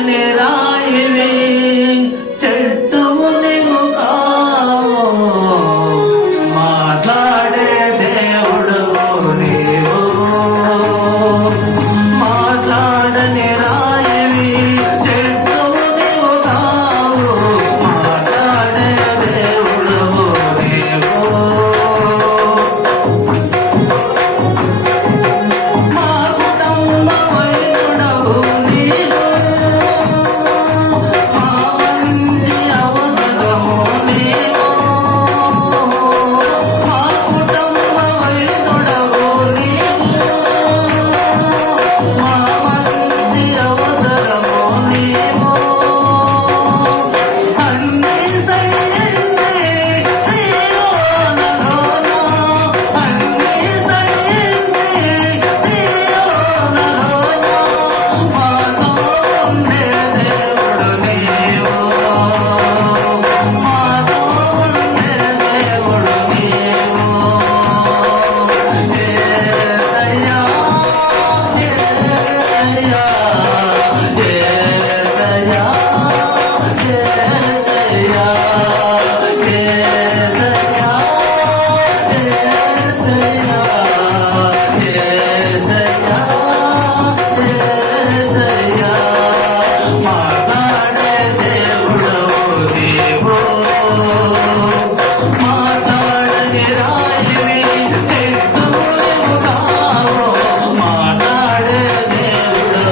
మాట్లాడని రాయివి చెట్టువు నీవు కావు మాట్లాడే దేవుడు నీవు మాట్లాడని రాయివి చెట్టువు నీవు కావు మాట్లాడే దేవుడు నీవు మా కుటుంబ వైరుడవు నీవు మా మంచి అవసరము నీవు మా కుటుంబ వైరుడవు నీవు మా మంచి అవసరము నీవు అన్ని సయ్యండి సియోనులోను అన్ని సయ్యండి సియోనులోను మాతో ఉండే దేవుడు నీవు మాతో ఉండే దేవుడు నీవు యేసయ్యా యేసయ్యా యేసయ్యా మాట్లాడే దేవుడు నీవు మాట్లాడని రాయివి చెట్టువు నీవు కావు మాట్లాడే దేవుడు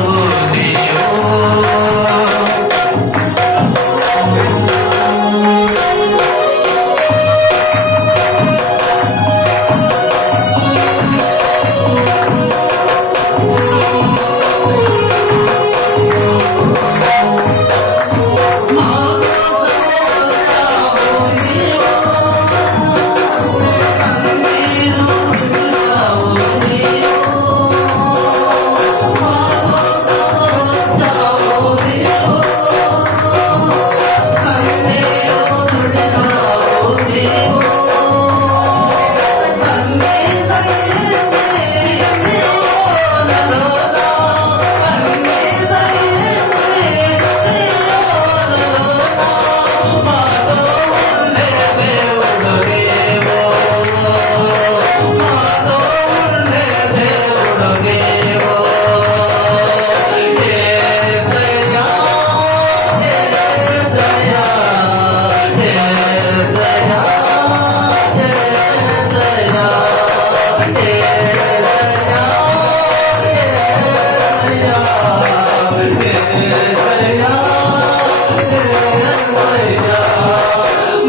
నీవు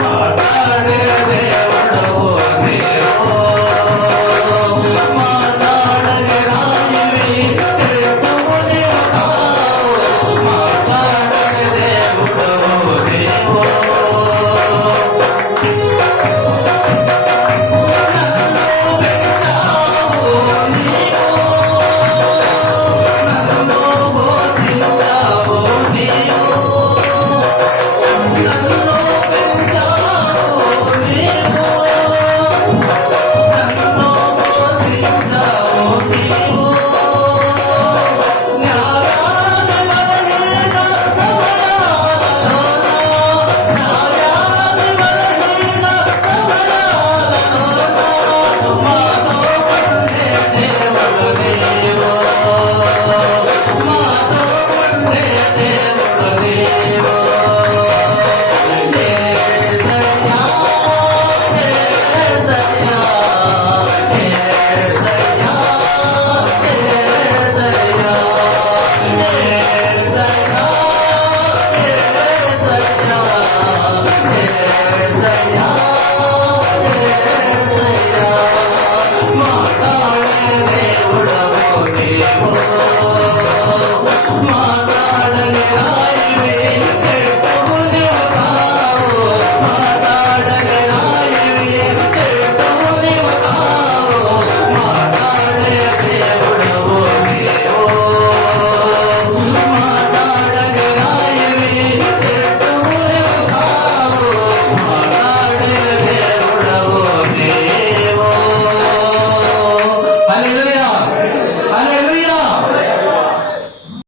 మాట్లాడే దేవుడవు నీవు మాట్లాడని రాయివి చెట్టువు నీవు కావు మాట్లాడే దేవుడవు నీవు నన్ను పెంచావు నీవు నన్ను బోధించావు నీవు నన్ను పెంచావు నీవు నన్ను బోధించావు నీవు న్యాయాల బలహీన సమయాలలోన న్యాయాల బలహీన సమయాలలోన మాతో ఉండే దేవుడు నీవు మాతో ఉండే దేవుడు నీవు యేసయ్యా యేసయ్యా యేసయ్యా యేసయ్యా యేసయ్యా యేసయ్యా యేసయ్యా యేసయ్యా మాట్లాడే దేవుడవు నీవు